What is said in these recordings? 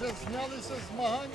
вже знялися змагань?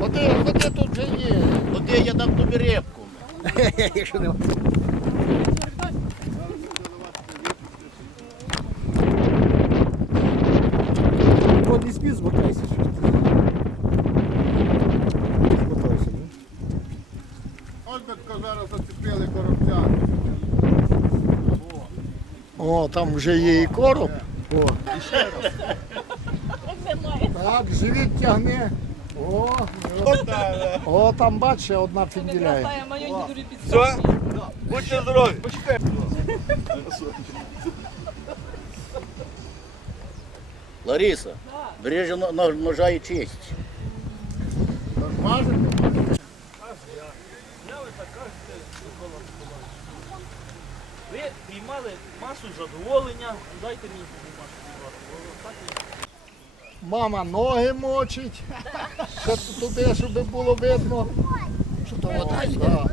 Ходи, ходи тут вже є. Куди я дам тобі рибку? Якщо не Водний спіс змотайся. що ти. Змотайся, ну. Ольбетко зараз зацепили коробця. О, там вже є і короб. О. Так, живіт тягни. О, о, там бачиш, одна підділяє. Все? Будьте здорові. Лариса, же но- но- ножа і честь. Ви приймали масу задоволення, дайте мені Мама ноги мочить. Ще туди, щоб було видно. Що то вода є?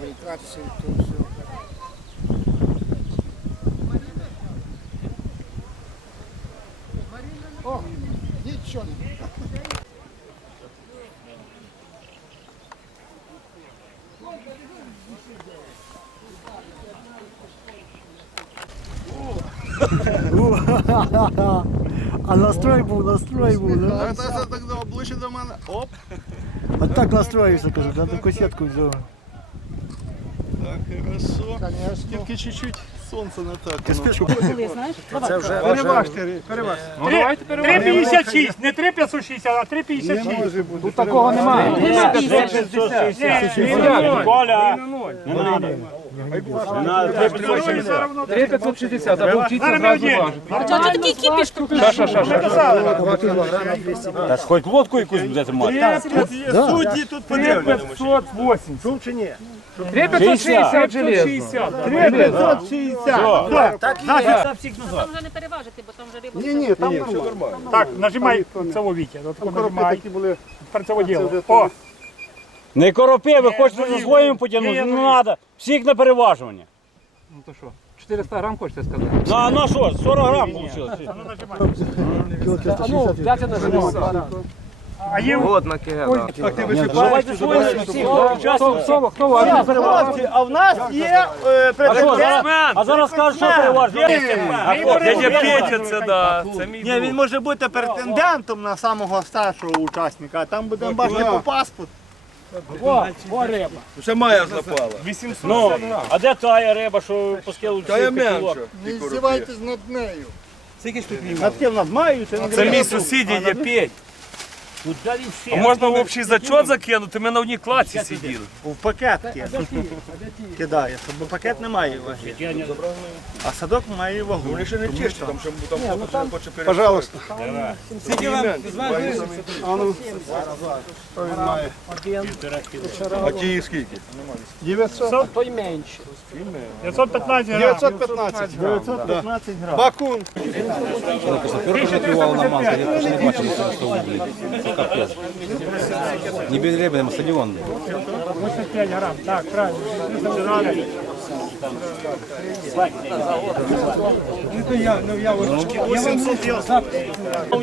Валікацію, то все. О, нічого не. А настрой був, настрой був, да? так ближче до мене. Оп. А так настроївся, кажу, я таку сітку взяв. Так, хорошо. Тільки чуть-чуть сонце не так. Ти спиш? Це вже переважте. 3,56, не 3,560, а 3,56. Тут такого немає. Коля. Не надо. 3,560, а зразу чого ти такий кіпіш купив? Та ж хоч лодку якусь будете мати. Судді тут подивляться. 3,580. Чув чи ні? 3,560 железно. 3,560. Там вже не переважити, бо там вже риба. Ні, ні, там нормально. Так, нажимай цього Вітя. Нажимай. Тепер цього діло. О, Не коропи, ви хочете за своїм потягнути, не треба. Всіх на переважування. ну то що, 400 грам хочете сказати? На, на що, 40 грам вийшло. А є свої всіх учасників. Хто, хто важить? А в нас є е, А зараз, а зараз кажуть, що переважно. Дядя Петя, це да. Це мій Ні, він може бути претендентом на самого старшого учасника, а там будемо бачити по паспорту. Ще має запала. Ну, а де тая риба, що поскилу Та я менше. Не здівайтесь над нею. А Над в над мають? Це мій сусід, є Петь. А можна в общий зачет закинути? Ми на одній клаці сиділи. В пакет кидає, бо пакет не має ваги. А садок має вагу. Вони ще не тішті, там ще там хлопець хоче перейти. Пожалуйста. А ті скільки? 900. 515 грам. 915. 915 грам. Бакун. Не без а стадион. 85 грамм. так, правильно.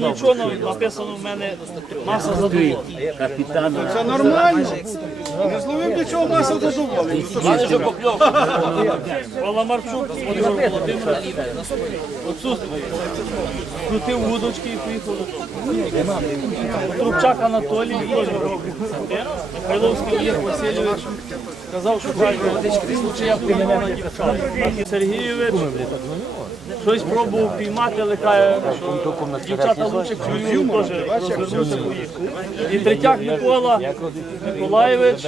Нічого написано в мене маса задоволення. Це нормально. Не зловив нічого, маса задоволений. Паламарчук Ігор Володимирович. Отсутствує. Крутив вудочки і поїхав. Трубчак Анатолій, теж. Михайловський Олег Васильович. Казав, що кажуть, случая приймав на дівчат. Сергійович щось пробував піймати, але каже, що дівчата лучше клюють, теж розвернувся, поїхав. І третяк Микола Миколаєвич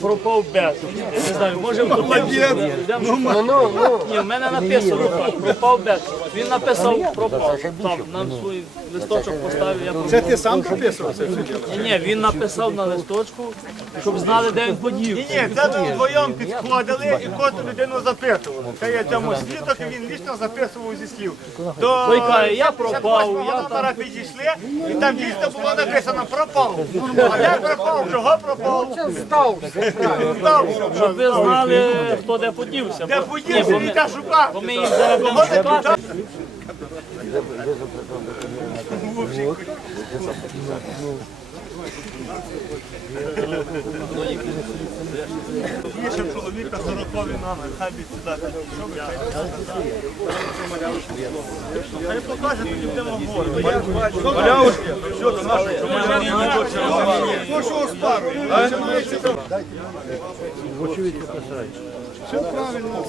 пропав без. Не знаю, може в Молодець. Ні, в мене написано так, пропав без. Він написав пропав. Там нам свій листочок поставив. Я Це ти сам прописував це? ні, ні, він написав на листочку, щоб знали, де він подів. Ні, це ми вдвоєм підходили і кожну людину запитували. Це є цьому свідок, і він лічно записував зі слів. До Той каже, я пропав, 58-го я номера підійшли, і там дійсно було написано пропав. А як пропав? Чого пропав? Щоб ви знали, хто де подівся. Де подівся, бо те шукав. Бо ми їх зараз будемо шукати. питав? Є чоловіка 40 номер, хай би. Хай покаже, тоді будемо говорити. Що до нашого Кожного спару. Все правильно.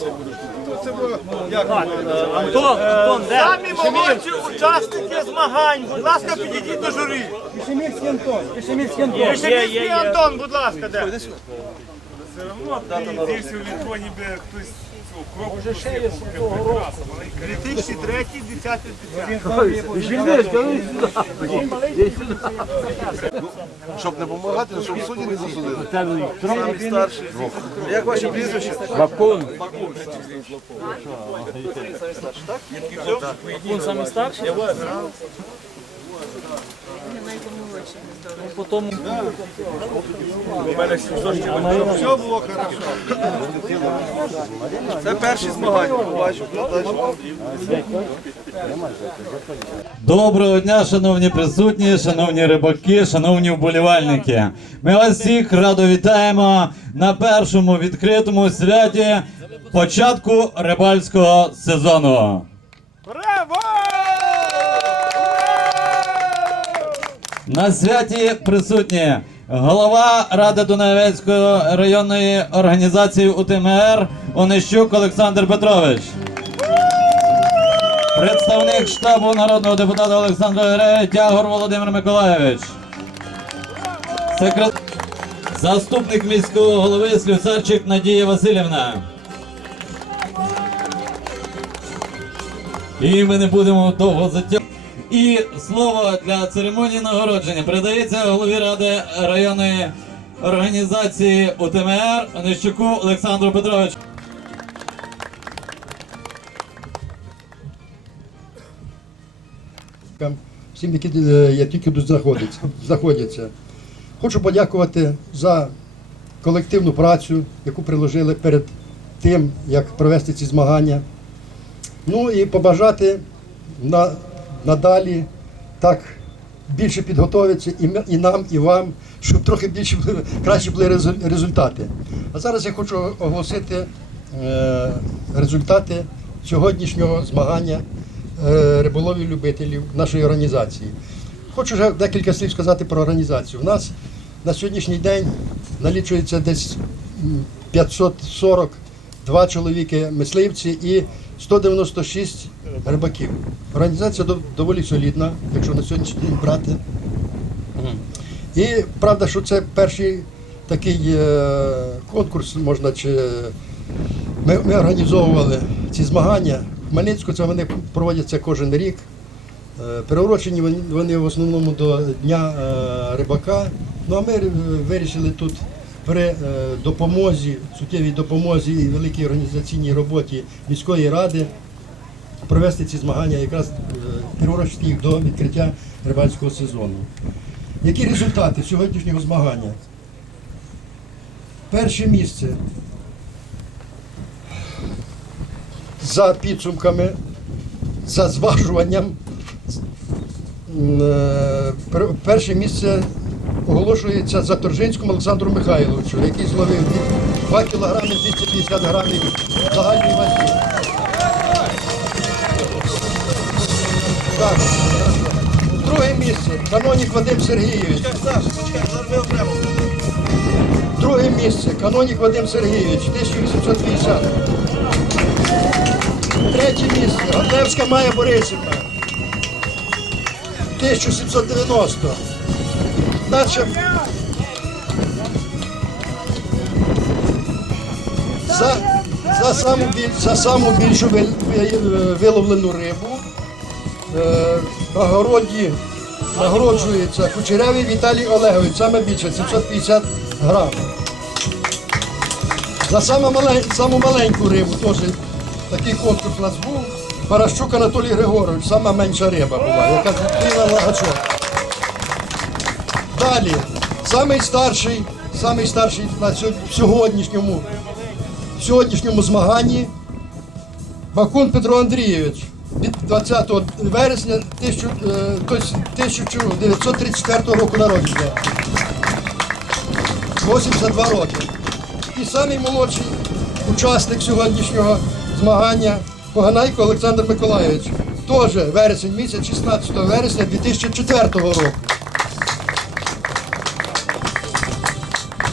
Це було як Антон, Антон, де? Самі молодші учасники змагань, будь ласка, підійдіть до журі. Є, Пішеміський є. Антон, будь ласка, де? Все одно ти дивишся в електроні, би хтось цю кропку 2003, 10, 10. Щоб не допомагати, щоб судді не засудили. Самі старші. Як ваше прізвище? Він самий старший? Ну, потім Все було хорошо. Це перші змагання. Доброго дня, шановні присутні, шановні рибаки, шановні вболівальники. Ми вас всіх радо вітаємо на першому відкритому святі початку рибальського сезону. На святі присутні голова Ради Дунаєвецької районної організації УТМР Онищук Олександр Петрович. Представник штабу народного депутата Олександра Герея Тягор Володимир Миколаєвич. Секрет... Заступник міського голови Слюсарчик Надія Васильівна. І ми не будемо довго затягувати. І слово для церемонії нагородження передається голові ради районної організації УТМР Онищуку Олександру Петровичу. всім, які е, як тільки тут знаходяться. Хочу подякувати за колективну працю, яку приложили перед тим, як провести ці змагання. Ну і побажати на, надалі так більше підготовитися і, і нам, і вам, щоб трохи більше краще були результати. А зараз я хочу оголосити е, результати сьогоднішнього змагання е, риболовів любителів нашої організації. Хочу вже декілька слів сказати про організацію. У нас на сьогоднішній день налічується десь м, 542 чоловіки мисливці і 196 рибаків. Організація доволі солідна, якщо на сьогоднішній день брати. І правда, що це перший такий е, конкурс, можна чи ми, ми організовували ці змагання. В Хмельницьку це вони проводяться кожен рік. Е, Приурочені вони, в основному до Дня е, рибака. Ну а ми е, вирішили тут при е, допомозі, суттєвій допомозі і великій організаційній роботі міської ради провести ці змагання, якраз е, приурочити їх до відкриття рибальського сезону. Які результати сьогоднішнього змагання? Перше місце за підсумками, за зважуванням. е, пер- Перше місце оголошується Заторжинському Олександру Михайловичу, який зловив 2 кілограми 250 грамів загальної ваги. Так, друге місце. Канонік Вадим Сергійович. Друге місце. Канонік Вадим Сергійович, 1850. Третє місце. Готлевська Майя Борисівна. 1790. Далі. За, за, саму, за саму більшу виловлену рибу е, нагороді нагороджується Кучерявий Віталій Олегович, саме більше 750 грам. За саме малень, саму маленьку рибу теж такий конкурс у нас був. Паращук Анатолій Григорович, сама менша риба була, яка зустріла на гачок. Далі, самий старший, самий старший на сьогоднішньому, в сьогоднішньому змаганні Бакун Петро Андрійович від 20 вересня 1000, е, 1934 року народження. 82 роки. І самий молодший учасник сьогоднішнього змагання Поганайко Олександр Миколайович. Теж вересень місяць, 16 вересня 2004 року.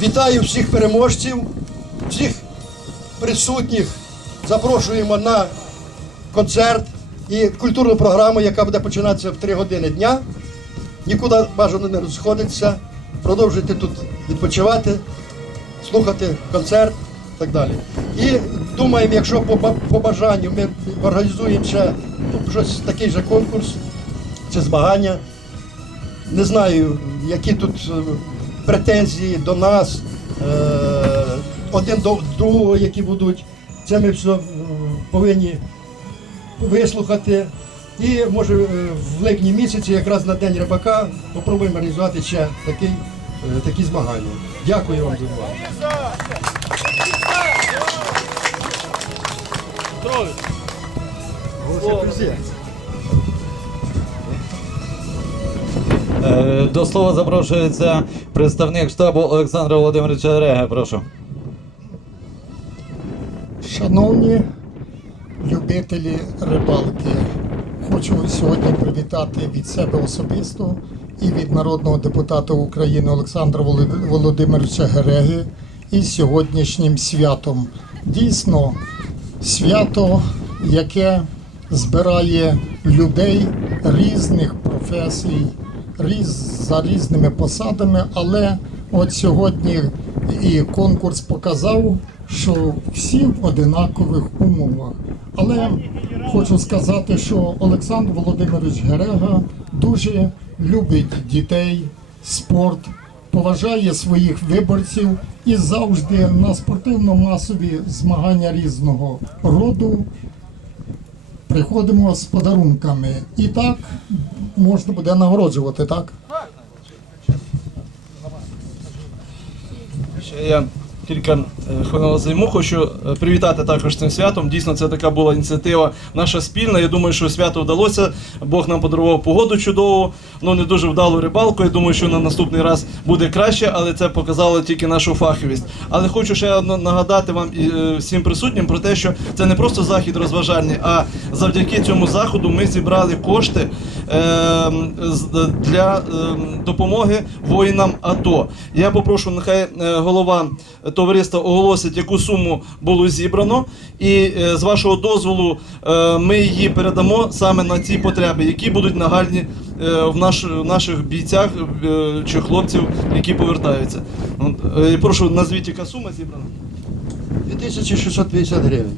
Вітаю всіх переможців, всіх присутніх. Запрошуємо на концерт і культурну програму, яка буде починатися в 3 години дня. Нікуди бажано не розходитися. Продовжуйте тут відпочивати, слухати концерт і так далі. І думаємо, якщо по, бажанню ми організуємо ще щось такий же конкурс, це змагання. Не знаю, які тут претензії до нас, е, один до другого, які будуть. Це ми все е, повинні вислухати. І може е, в липні місяці, якраз на День рибака, попробуємо організувати ще такий, такі змагання. Дякую вам за увагу. Е, До слова запрошується представник штабу Олександра Володимировича Реге. Прошу. Шановні любителі рибалки, хочу сьогодні привітати від себе особисто і від народного депутата України Олександра Волод- Володимировича Гереги із сьогоднішнім святом. Дійсно, свято, яке збирає людей різних професій, різ, за різними посадами, але от сьогодні і конкурс показав, що всі в одинакових умовах. Але хочу сказати, що Олександр Володимирович Герега дуже любить дітей, спорт, поважає своїх виборців і завжди на спортивно-масові змагання різного роду приходимо з подарунками. І так можна буде нагороджувати, так? Ще я кілька е, хвилин займу. Хочу е, привітати також цим святом. Дійсно, це така була ініціатива наша спільна. Я думаю, що свято вдалося. Бог нам подарував погоду чудову, ну не дуже вдалу рибалку. Я думаю, що на наступний раз буде краще, але це показало тільки нашу фаховість. Але хочу ще нагадати вам і е, всім присутнім про те, що це не просто захід розважальний, а завдяки цьому заходу ми зібрали кошти для допомоги воїнам АТО. Я попрошу, нехай голова товариства оголосить, яку суму було зібрано, і е, з вашого дозволу е, ми її передамо саме на ці потреби, які будуть нагальні е, в наш, в наших бійцях чи хлопців, які повертаються. Прошу, назвіть, яка сума зібрана. 2650 гривень.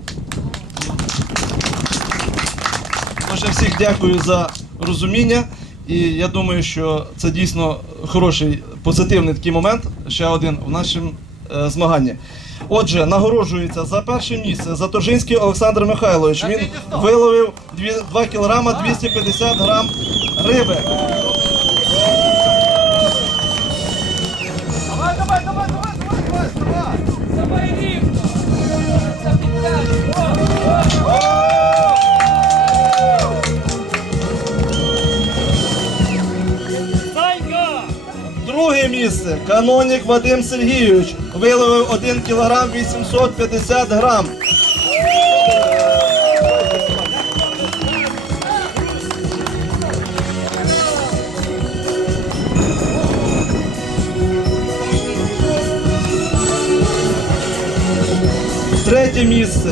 Отже, всіх дякую за розуміння. І я думаю, що це дійсно хороший позитивний такий момент. Ще один в нашому е, змаганні. Отже, нагороджується за перше місце Затожинський Олександр Михайлович. Він виловив 2 кілограма 250 грам риби. Канонік Вадим Сергійович виловив 1 кг 850 грам. Третє місце.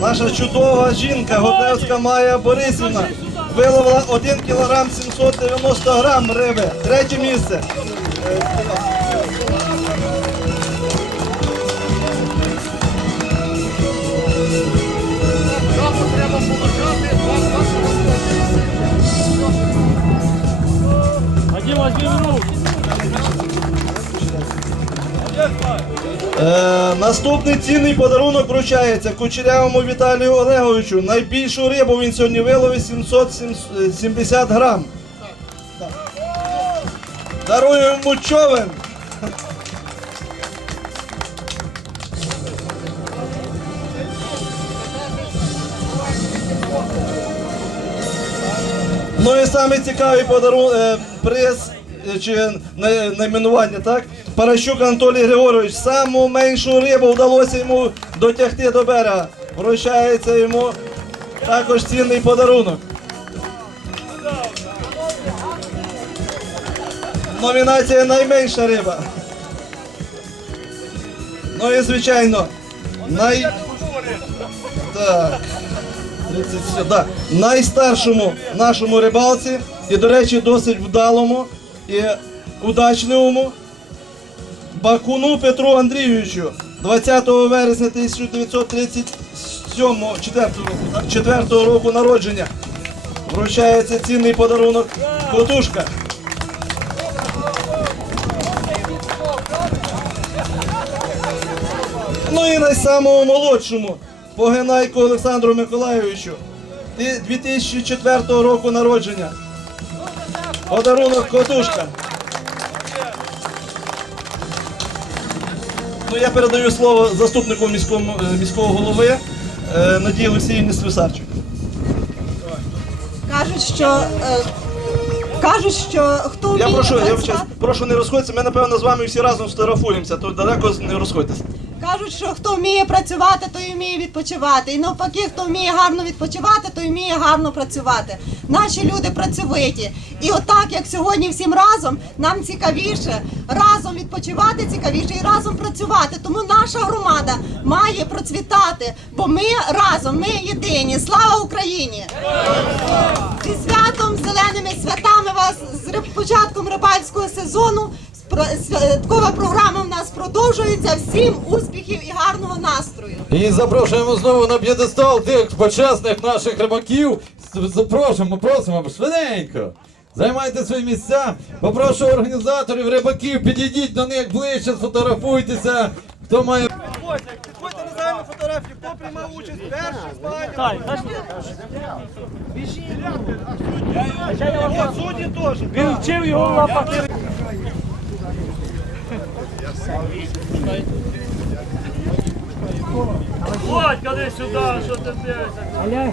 Наша чудова жінка Годлевська Майя Борисівна виловила 1 кг 790 грам риби. Третє місце. Е, наступний цінний подарунок вручається Кучерявому Віталію Олеговичу. Найбільшу рибу він сьогодні виловив 770 грам. Даруємо йому човен. Ну і саме цікавий подарунок, е, приз е, чи найменування, так? Паращук Анатолій Григорович. Саму меншу рибу вдалося йому дотягти до берега. Вручається йому також цінний подарунок. Номінація найменша риба. Ну і звичайно, най... Так. 37, да. Найстаршому нашому рибалці і, до речі, досить вдалому і удачливому Бакуну Петру Андрійовичу 20 вересня 1937 4 року, 4 року народження. Вручається цінний подарунок Котушка. Ну і найсамому молодшому Погинайку Олександру Миколайовичу. 2004 року народження. Подарунок котушка. Ну, я передаю слово заступнику міському, е, міського голови е, Надії Олексіївні Слюсарчук. Кажуть, що е, кажуть, що хто Я прошу, я прошу не розходитися, ми напевно з вами всі разом сфотографуємося, то далеко не розходьтеся. Кажуть, що хто вміє працювати, той вміє відпочивати. І навпаки, хто вміє гарно відпочивати, той вміє гарно працювати. Наші люди працьовиті. І отак, як сьогодні всім разом, нам цікавіше разом відпочивати, цікавіше і разом працювати. Тому наша громада має процвітати, бо ми разом, ми єдині. Слава Україні! Зі святом, зеленими святами вас з початком рибальського сезону. Святкова програма в нас продовжується. Всім успіхів і гарного настрою. І запрошуємо знову на п'єдестал тих почесних наших рибаків. Запрошуємо, просимо швиденько. Займайте свої місця. Попрошу організаторів рибаків, підійдіть до них ближче, сфотографуйтеся. Хто має Підходьте на загальну фотографію, хто приймав участь значить, От судді теж. він вчив його лапати. Ходь, коли сюди, що ти дивишся? На ній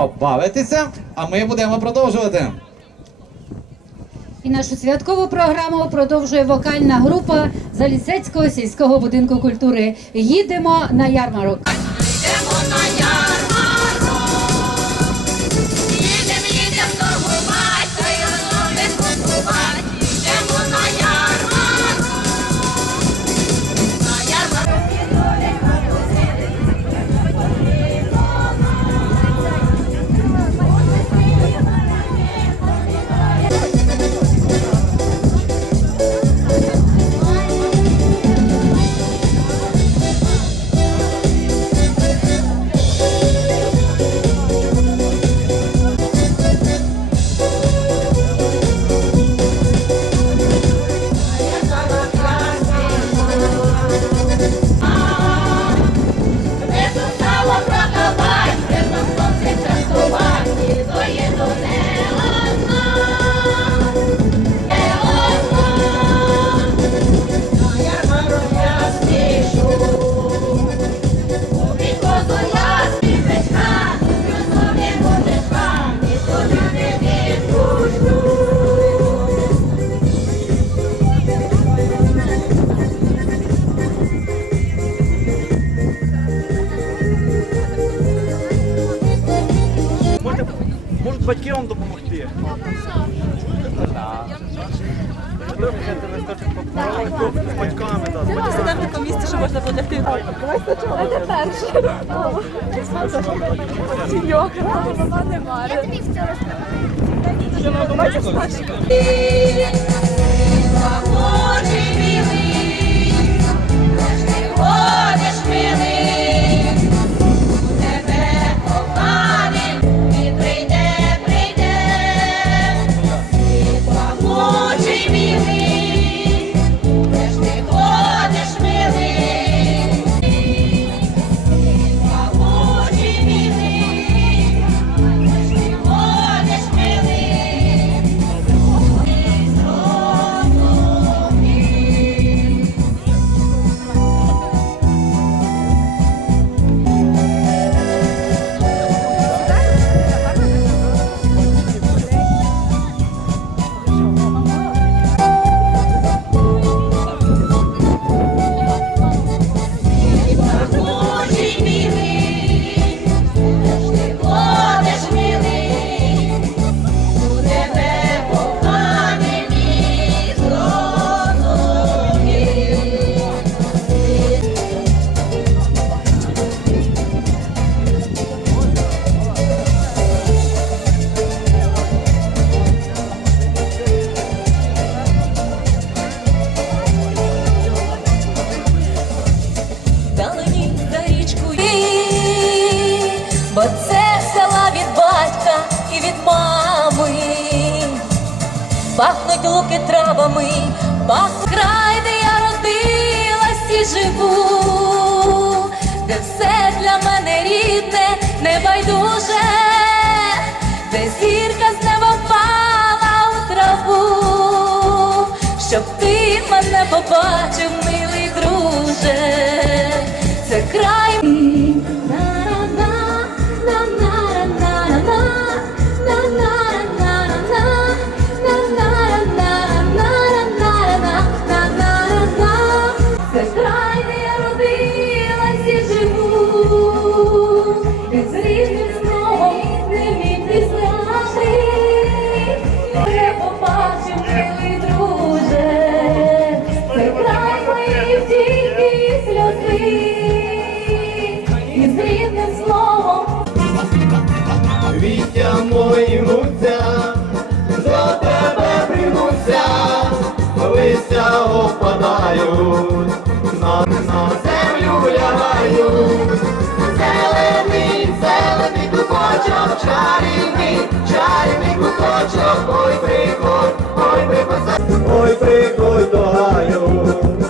вам побавитися, а ми будемо продовжувати. І нашу святкову програму продовжує вокальна група Залісецького сільського будинку культури. Їдемо на ярмарок. Сіньок, мама не має. Я тобі хотіла сказати. на, на землю лягаю, зелений, зелений куточок, чарівний, чарівний куточок, ой прикой, ой прикой, ой прикой до гаю.